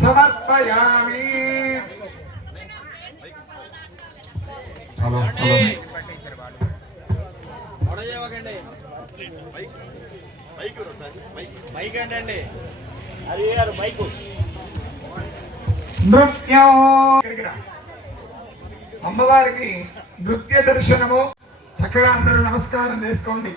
సమర్పయామి. నృత్యం అమ్మవారికి నృత్య దర్శనము. చక్కగా అందరూ నమస్కారం చేసుకోండి.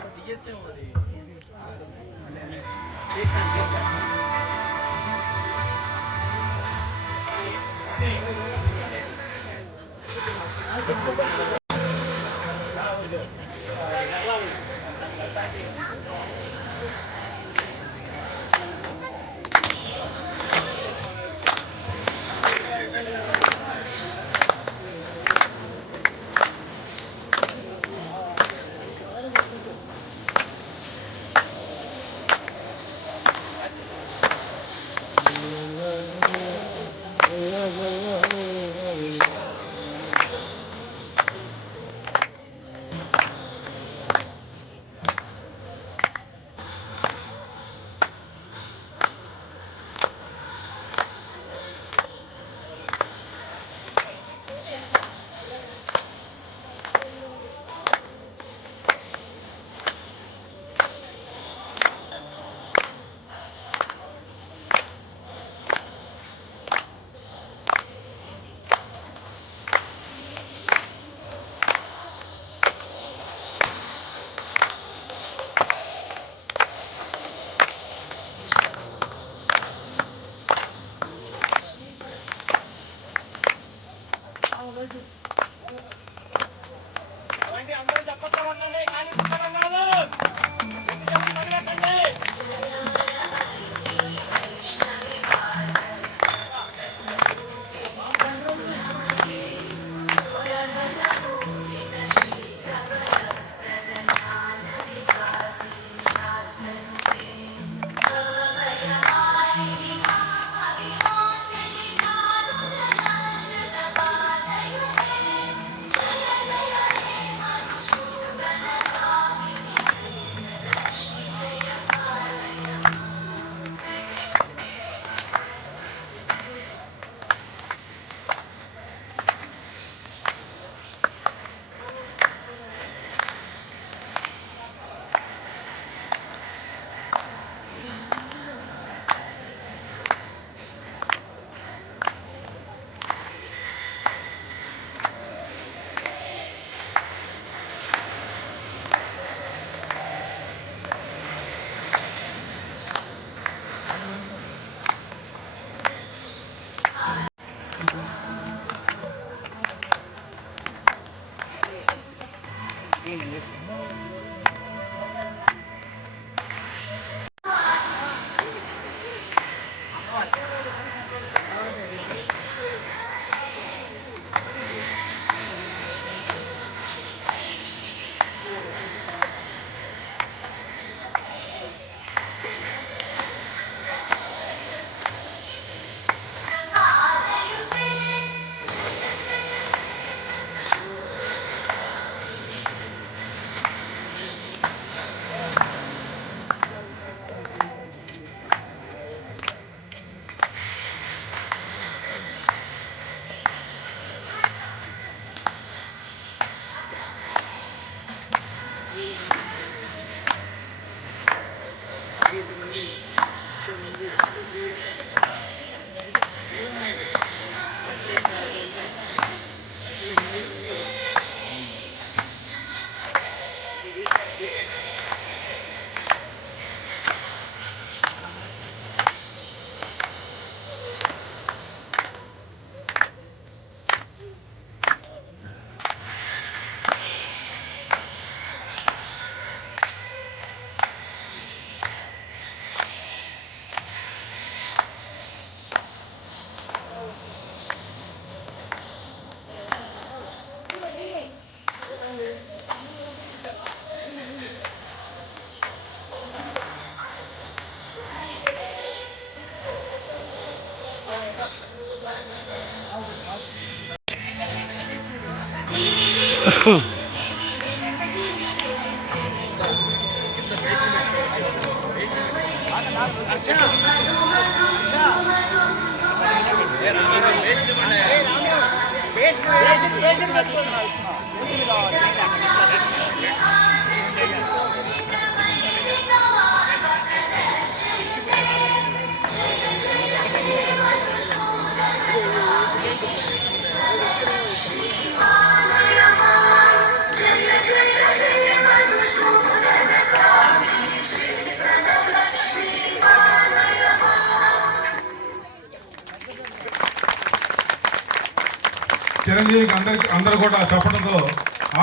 చిరంజీవికి అందరూ కూడా చెప్పడంతో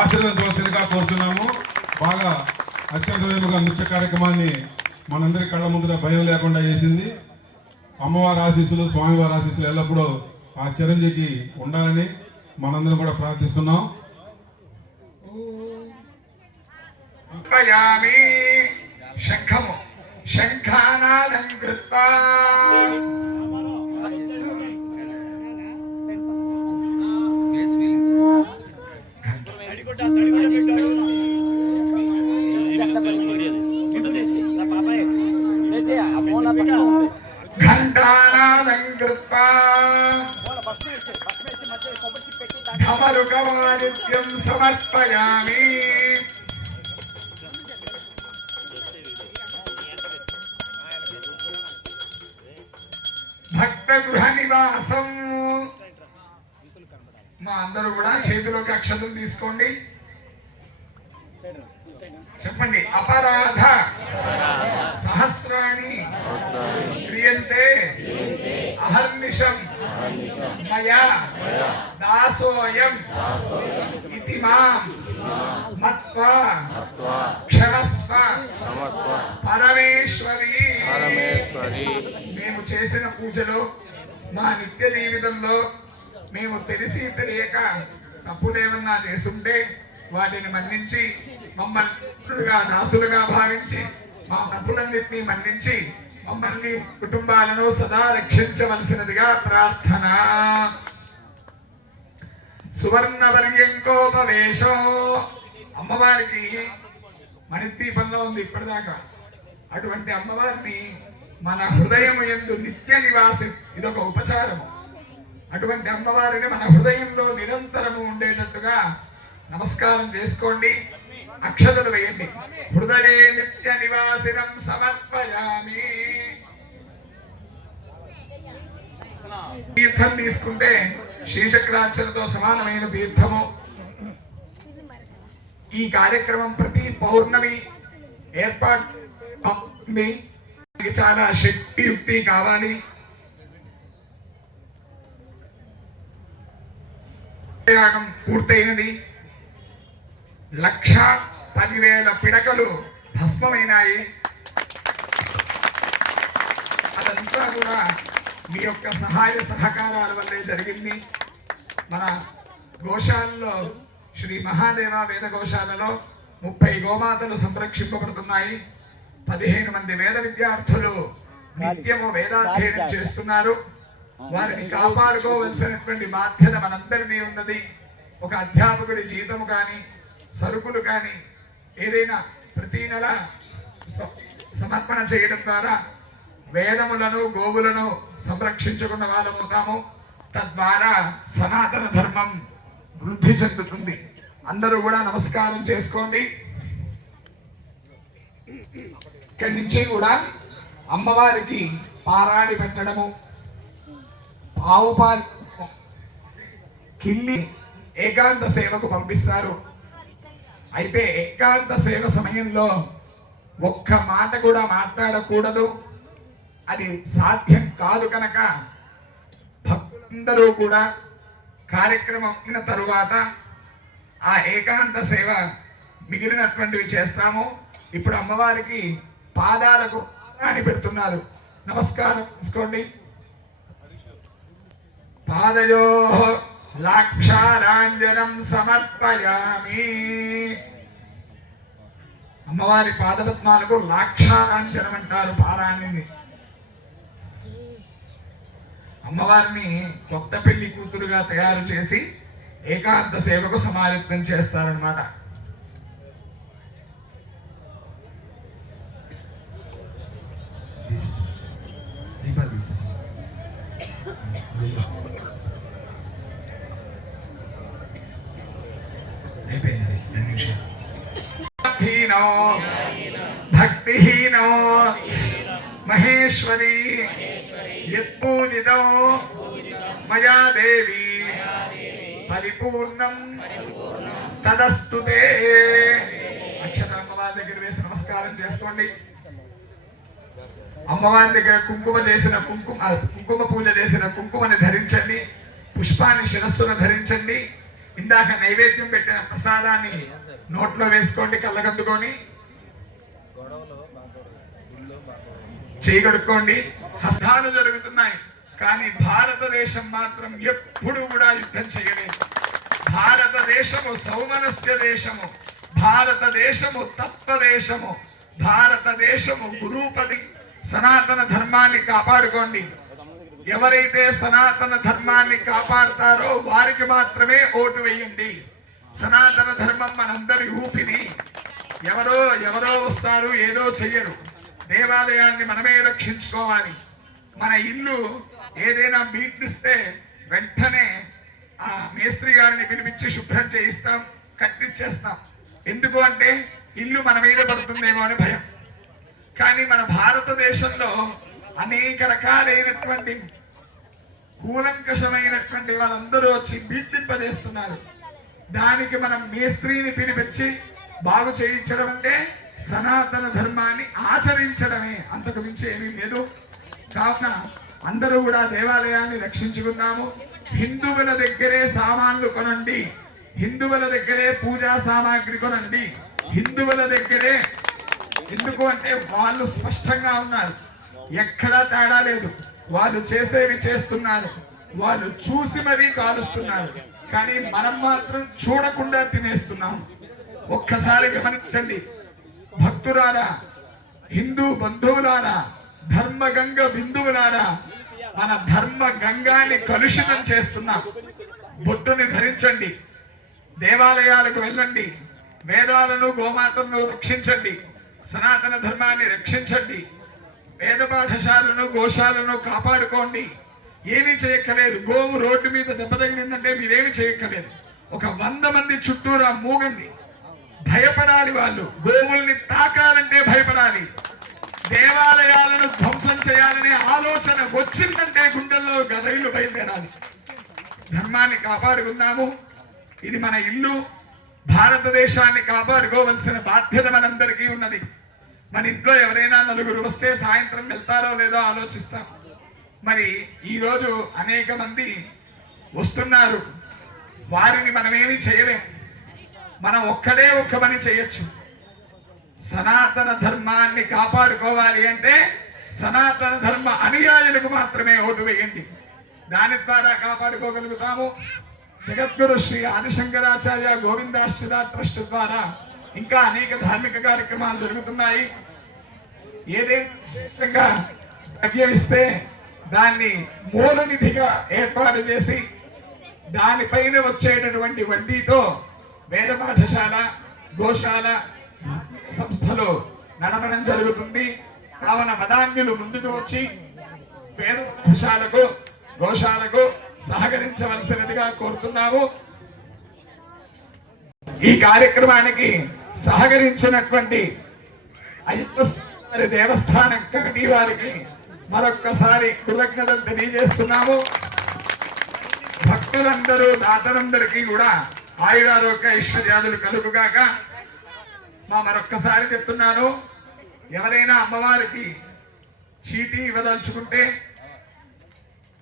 ఆశీర్వదించవలసిందిగా కోరుతున్నాము. బాగా అత్యంతమైనగా నృత్య కార్యక్రమాన్ని మనందరి కళ్ళ ముందర భయం లేకుండా చేసింది. అమ్మవారి ఆశీస్సులు, స్వామివారి ఆశీస్సులు ఎల్లప్పుడూ ఆ చిరంజీవికి ఉండాలని మనందరం కూడా ప్రార్థిస్తున్నాం. శంఖము శంఖానాదం కృత్వా ఘంటానాదం కృత్వా ధమరుకవాదిత్యం సమర్పయామి. భక్త గృహ నివాసం. మా అందరూ కూడా చేతిలోకి అక్షతలు తీసుకోండి. చెప్పండి. అపరాధ సహస్రాణి క్రియంతే అహర్నిశం మయా దాసోయం ఇతి మాం మత్వా క్షమస్వ పరమేశ్వరి. మేము చేసిన పూజలో, మా నిత్య జీవితంలో మేము తెలిసి తెలియక తప్పులేమన్నా చేసుంటే వాటిని మన్నించి మమ్మల్ని దాసులుగా భావించి మా తప్పులన్నింటినీ మన్నించి మమ్మల్ని కుటుంబాలను సదా రక్షించవలసినదిగా ప్రార్థన. సువర్ణవర్యంకోపవేశం. అమ్మవారికి మణిదీపంలో ఉంది ఇప్పటిదాకా. అటువంటి అమ్మవారిని మన హృదయం యందు నిత్య నివాసి, ఇదొక ఉపచారము. అటువంటి అమ్మవారిని మన హృదయంలో నిరంతరము ఉండేటట్టుగా నమస్కారం చేసుకోండి. అక్షతలు వేయండి. హృదయే నిత్య నివాసినం సమర్పయామి. తీర్థం తీసుకుంటే శ్రీచక్రార్చనతో సమానమైన తీర్థము. ఈ కార్యక్రమం ప్రతి పౌర్ణమి ఏర్పాటు చాలా శక్తియుక్తి కావాలి. యాగం పూర్తయినది. 1,10,000 పిడకలు భస్మమైనాయి. అదంతా కూడా మీ యొక్క సహాయ సహకారాల వల్లే జరిగింది. మన గోశాలలో, శ్రీ మహాదేవ వేద గోశాలలో 30 గోమాతలు సంరక్షింపబడుతున్నాయి. 15 మంది వేద విద్యార్థులు నిత్యము వేదాధ్యయనం చేస్తున్నారు. వారిని కాపాడుకోవలసినటువంటి బాధ్యత మనందరినీ ఉన్నది. ఒక అధ్యాపకుడి జీతము కానీ, సరుకులు కానీ ఏదైనా ప్రతి నెల సమర్పణ చేయడం ద్వారా వేదములను, గోవులను సంరక్షించుకున్న వాళ్ళమవుతాము. తద్వారా సనాతన ధర్మం వృద్ధి చెందుతుంది. అందరూ కూడా నమస్కారం చేసుకోండి. ఇక్కడి నుంచి కూడా అమ్మవారికి పారాడి పెట్టడము, ఆవు పాలు కిల్లి ఏకాంత సేవకు పంపిస్తారు. అయితే ఏకాంత సేవ సమయంలో ఒక్క మాట కూడా మాట్లాడకూడదు. అది సాధ్యం కాదు కనుక భక్తులందరూ కూడా కార్యక్రమం అయిన తరువాత ఆ ఏకాంత సేవ మిగిలినటువంటివి చేస్తాము. ఇప్పుడు అమ్మవారికి పాదాలకు రాణి పెడుతున్నారు. నమస్కారం తీసుకోండి. పాదయో లాక్షారాంజనం సమర్పయామి. అమ్మవారి పాదపద్మాలకు లాక్షారాంజనం అంటారు పారాణిని. అమ్మవారిని కొత్త పెళ్లి కూతురుగా తయారు చేసి ఏకాంత సేవకు సమాయత్తం చేస్తారన్నమాట. This is అయిపోయింది 2 నిమిషాలు. భక్తిహీనో మహేశ్వరి యత్పూజితో మయా దేవి పరిపూర్ణం తదస్తుతే. అక్షత అమ్మవారి దగ్గర వేసి నమస్కారం చేసుకోండి. అమ్మవారి దగ్గర కుంకుమ పూజ చేసిన కుంకుమని ధరించండి. పుష్పాన్ని శిరస్సున ధరించండి. ఇందాక నైవేద్యం పెట్టిన ప్రసాదాన్ని నోట్లో వేసుకోండి. కళ్ళగద్దుకొని చేయగడుక్కోండి. హస్తాలు జరుగుతున్నాయి కానీ భారతదేశం మాత్రం ఎప్పుడు కూడా యుద్ధం చేయలేదు. భారతదేశము సౌమనస్య దేశము, భారతదేశము తత్వదేశము, భారతదేశము గురూపది. సనాతన ధర్మాన్ని కాపాడుకోండి. ఎవరైతే సనాతన ధర్మాన్ని కాపాడుతారో వారికి మాత్రమే ఓటు వేయండి. సనాతన ధర్మం మనందరి ఊపిరి. ఎవరో వస్తారు, ఏదో చెయ్యరు. దేవాలయాన్ని మనమే రక్షించుకోవాలి. మన ఇల్లు ఏదైనా బీట్నిస్తే వెంటనే ఆ మేస్త్రి గారిని పిలిపించి శుభ్రం చేయిస్తాం, కట్టించేస్తాం. ఎందుకు అంటే ఇల్లు మన మీద పడుతుందేమో అని భయం. కానీ మన భారతదేశంలో అనేక రకాలైనటువంటి కూలంకషమైనటువంటి వాళ్ళందరూ వచ్చి బీట్లింపజేస్తున్నారు. దానికి మనం మేస్త్రిని పిలిపించి బాగు చేయించడం అంటే సనాతన ధర్మాన్ని ఆచరించడమే, అంతకు మించి ఏమీ లేదు. కావున అందరూ కూడా దేవాలయాన్ని రక్షించుకున్నాము. హిందువుల దగ్గరే సామాన్లు కొనండి, హిందువుల దగ్గరే పూజా సామాగ్రి కొనండి, హిందువుల దగ్గరే. ఎందుకు అంటే వాళ్ళు స్పష్టంగా ఉన్నారు, ఎక్కడా తేడా లేదు. వాళ్ళు చేసేవి చేస్తున్నారు, వాళ్ళు చూసి మరీ కాలుస్తున్నారు. కానీ మనం మాత్రం చూడకుండా తినేస్తున్నాం. ఒక్కసారి గమనించండి భక్తులారా, హిందూ బంధువులారా, ధర్మగంగ బిందువులారా, మన ధర్మ గంగాన్ని కలుషితం చేస్తున్నాం. బొట్టుని ధరించండి, దేవాలయాలకు వెళ్ళండి, వేదాలను గోమాతలను రక్షించండి, సనాతన ధర్మాన్ని రక్షించండి, వేద పాఠశాలను గోశాలను కాపాడుకోండి. ఏమీ చేయక్కలేదు. గోవు రోడ్డు మీద దెబ్బ తగిలిందంటే మీరేమి చేయక్కలేదు. ఒక 100 మంది చుట్టూరా మూగండి. భయపడాలి. వాళ్ళు గోవుల్ని తాకాలంటే భయపడాలి. దేవాలయాలను ధ్వంసం చేయాలనే ఆలోచన వచ్చిందంటే గుండెల్లో గదైలు బయలుదేరాలి. ధర్మాన్ని కాపాడుకుందాము. ఇది మన ఇల్లు. భారతదేశాన్ని కాపాడుకోవలసిన బాధ్యత మనందరికీ ఉన్నది. మన ఇంట్లో ఎవరైనా 4 వస్తే సాయంత్రం వెళ్తారో లేదో ఆలోచిస్తాం. మరి ఈరోజు అనేక మంది వస్తున్నారు, వారిని మనమేమీ చేయలేం. మనం ఒక్కడే ఒక్క పని చేయొచ్చు. సనాతన ధర్మాన్ని కాపాడుకోవాలి అంటే సనాతన ధర్మ అనుయాయులకు మాత్రమే ఓటు వేయండి. దాని ద్వారా కాపాడుకోగలుగుతాము. జగద్గురు శ్రీ ఆదిశంకరాచార్య గోవిందాశ్రద ట్రస్ట్ ద్వారా ఇంకా అనేక ధార్మిక కార్యక్రమాలు జరుగుతున్నాయి. ఏదైనా ద్రవ్యమిస్తే దాన్ని మూలనిధిగా ఏర్పాటు చేసి దానిపైన వచ్చేటటువంటి వడ్డీతో వేద పాఠశాల గోశాల సంస్థలు నడపడం జరుగుతుంది. కావున మదాన్యులు ముందుకు వచ్చి వేద పాఠశాలకు గోశాలకు సహకరించవలసినదిగా కోరుతున్నాము. ఈ కార్యక్రమానికి సహకరించినటువంటి అయ్యప్ప దేవస్థానం కమిటీ వారికి మరొక్కసారి కృతజ్ఞతలు తెలియజేస్తున్నాము. భక్తులందరూ దాతలందరికీ కూడా ఆయురారోగ్య ఐశ్వర్యాదులు కలుగుగాక. మరొక్కసారి చెప్తున్నాను, ఎవరైనా అమ్మవారికి చీటీ ఇవ్వదలుచుకుంటే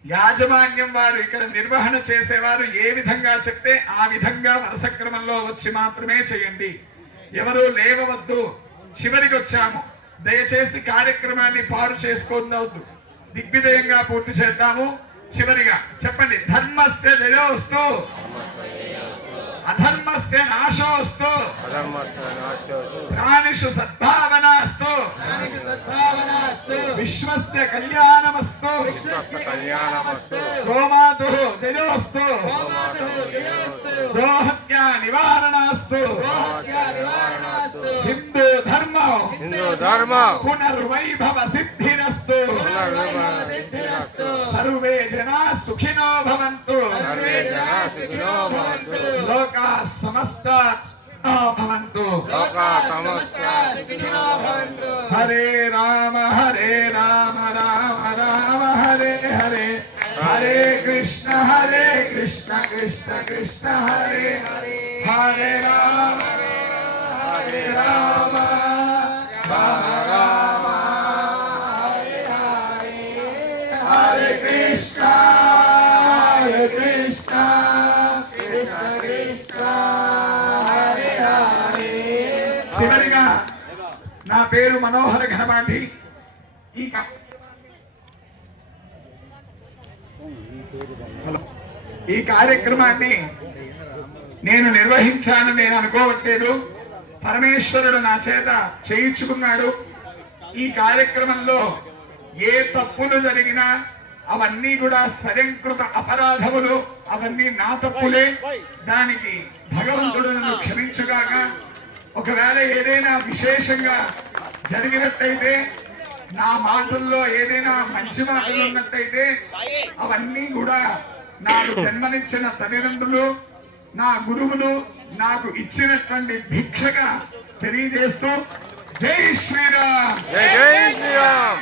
యాజమాన్యం వారు, ఇక్కడ నిర్వహణ చేసేవారు ఏ విధంగా చెప్తే ఆ విధంగా వరుస క్రమంలో వచ్చి మాత్రమే చేయండి. ఎవరు లేవవద్దు. చివరికి వచ్చాము, దయచేసి కార్యక్రమాన్ని పాడు చేసుకోవద్దు. దిగ్విజయంగా పూర్తి చేద్దాము. చివరిగా చెప్పండి, ధర్మస్య జయోస్తు అధర్మస్య నాశోస్తు ప్రాణిషు సద్భావనాస్తు విశ్వస్య కళ్యాణమస్తు గోమాతుః జయోస్తు గోహత్యా నివారణాస్తు హిందూ ధర్మ పునర్వైభవ సిద్ధిరస్తు సిద్ధిరస్తు సర్వే జనా సుఖినో భవంతు లోకా సమస్త భవంతు హరే రామ రామ రామ హరే హరే హరే కృష్ణ కృష్ణ కృష్ణ హరే హరే హరే రామ రామ రామ హరే హరే హరే కృష్ణ కృష్ణ కృష్ణ హరే హరే. చివరిగా నా పేరు మనోహర ఘనపాఠి. ఈ కార్యక్రమాన్ని నేను నిర్వహించానని నేను అనుకోవట్లేదు. పరమేశ్వరుడు నా చేత చేయించుకున్నాడు. ఈ కార్యక్రమంలో ఏ తప్పులు జరిగినా అవన్నీ కూడా స్వయంకృత అపరాధములు, అవన్నీ నా తప్పులే. దానికి భగవంతుడు నన్ను క్షమించుగాక. ఒకవేళ ఏదైనా విశేషంగా జరిగినట్టయితే, నా మాటల్లో ఏదైనా మంచి మాటలు ఉన్నట్టయితే అవన్నీ కూడా నాకు జన్మనిచ్చిన తల్లిదండ్రులు, నా గురువులు నాకు ఇచ్చినటువంటి భిక్షగా తెలియజేస్తూ జై శ్రీరామ్. జై శ్రీరామ్.